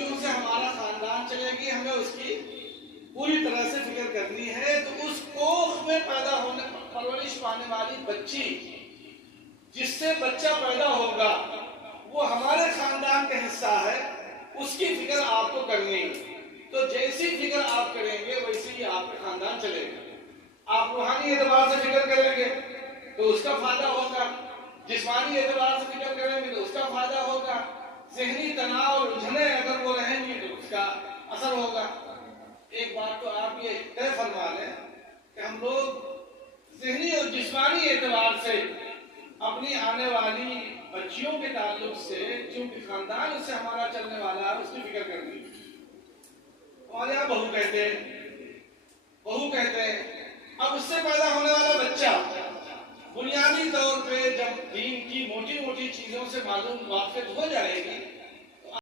بچیوں سے ہمارا خاندان چلے گی، ہمیں اس کی پوری طرح سے فکر کرنی ہے۔ تو اس کوکھ میں پیدا ہونے پرورش پانے والی بچی، جس سے بچہ پیدا ہوگا وہ ہمارے خاندان کا حصہ ہے، اس کی فکر آپ کو کرنی ہے۔ تو جیسی فکر آپ کریں گے ویسے ہی آپ کا خاندان چلے گا۔ آپ روحانی اعتبار سے فکر کریں گے تو اس کا فائدہ ہوگا، جسمانی اعتبار سے فکر کریں گے تو اس کا فائدہ ہوگا، ذہنی تناؤ اور الجھنیں اگر وہ رہیں گی تو اس کا اثر ہوگا۔ ایک بات تو آپ یہ طے فرما لیں کہ ہم لوگ ذہنی اور جسمانی اعتبار سے اپنی آنے والی بچیوں کے تعلق سے، چونکہ خاندان اس سے ہمارا چلنے والا ہے، اس کی فکر کرنی ہے۔ اور یہاں بہو کہتے ہیں اب اس سے پیدا ہونے والا بچہ بنیادی طور پہ جب دین کی موٹی موٹی چیزوں سے معلوم واقف ہو جائے گی